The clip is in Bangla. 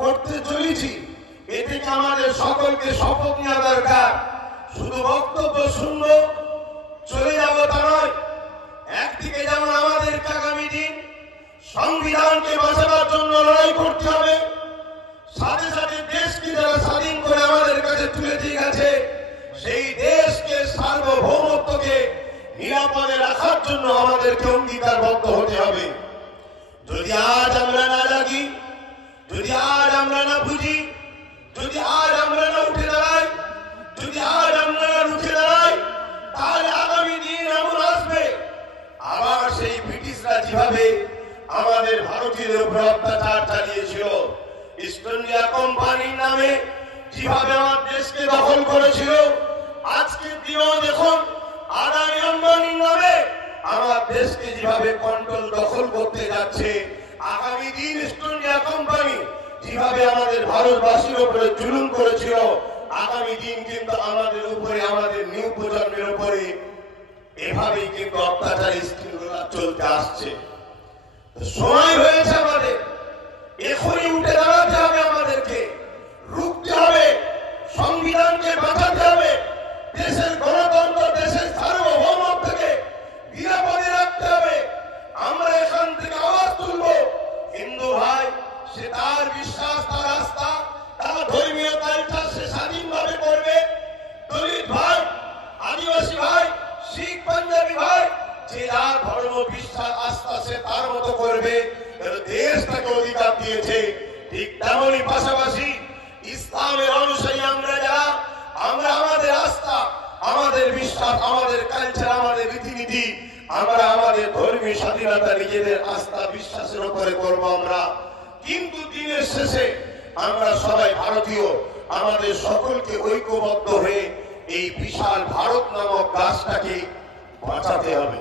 করতে চলেছি, এ থেকে আমাদের সকলকে শপথ নেওয়া দরকার। শুধু বক্তব্য শুনবো চলে যাবো তা নয়। একদিকে যেমন আমাদেরকে আগামী দিন সংবিধানকে বাঁচানোর জন্য লড়াই করতে হবে, সাথে সাথে দেশকে যারা স্বাধীন করে আমাদের কাছে তুলে দিয়ে গেছে সেই দেশকে সার্বভৌমত্বকে নিরাপদে রাখার জন্য আমাদেরকে অঙ্গীকারবদ্ধ হতে হবে। যদি আজ আমরা না জাগি, যদি আজ আমরা না বুঝি, যদি আজ আমরা না উঠে দাঁড়াই, যদি আজ আমরা না রুখে দাঁড়াই, তাহলে আগামী দিন এমন আসবে আবার সেই ব্রিটিশরা যেভাবে আমাদের ভারতীয়দের উপর অত্যাচার চালিয়েছিল, ইস্ট ইন্ডিয়া কোম্পানির নামে যেভাবে আমার দেশকে দখল করেছিল, আজকের দিনেও দেখুন আদানি আম্বানির নামে আমার দেশকে যেভাবে কন্ট্রোল দখল করতে যাচ্ছে, আগামী দিন ইস্ট ইন্ডিয়া কোম্পানি যেভাবে আমাদের ভারতবাসীর উপরে জুলুম করেছিল, আগামী দিন কিন্তু আমাদের উপরে, আমাদের নিউ প্রজন্মের উপরে এভাবেই কিন্তু অত্যাচারী স্কিমগুলো চলতে আসছে। সময় হয়েছে আমাদের এখনই উঠে দাঁড়াতে হবে, আমাদেরকে রুখতে হবে, সংবিধানকে বাঁচাতে হবে, দেশের গণতন্ত্র, দেশের সার্বভৌমত্বকে নিরাপদে রাখতে হবে। আমরা এখান থেকে আওয়াজ তুলব, হিন্দু ভাই সে তার বিশ্বাস, তার আস্থা, তার ধর্মীয় কালচার সে স্বাধীনভাবে করবে। দলিত ভাই, আদিবাসী ভাই, শিখ, পাঞ্জাবি ভাই, যে যার ধর্ম বিশ্বাস আস্থা সে তার মতো করবে, দেশ তাকে অধিকার দিয়েছে। ঠিক তেমনই পাশাপাশি ইসলামের অনুসারী আমরা যারা, আমরা আমাদের আস্থা, আমাদের বিশ্বাস, আমাদের কালচার, আমাদের রীতিনীতি, আমরা আমাদের ধর্মীয় স্বাধীনতা নিজেদের আস্থা বিশ্বাসের উপরে করবো আমরা। কিন্তু দিনের শেষে আমরা সবাই ভারতীয়, আমাদের সকলকে ঐক্যবদ্ধ হয়ে এই বিশাল ভারত নামক গাছটাকে বাঁচাতে হবে।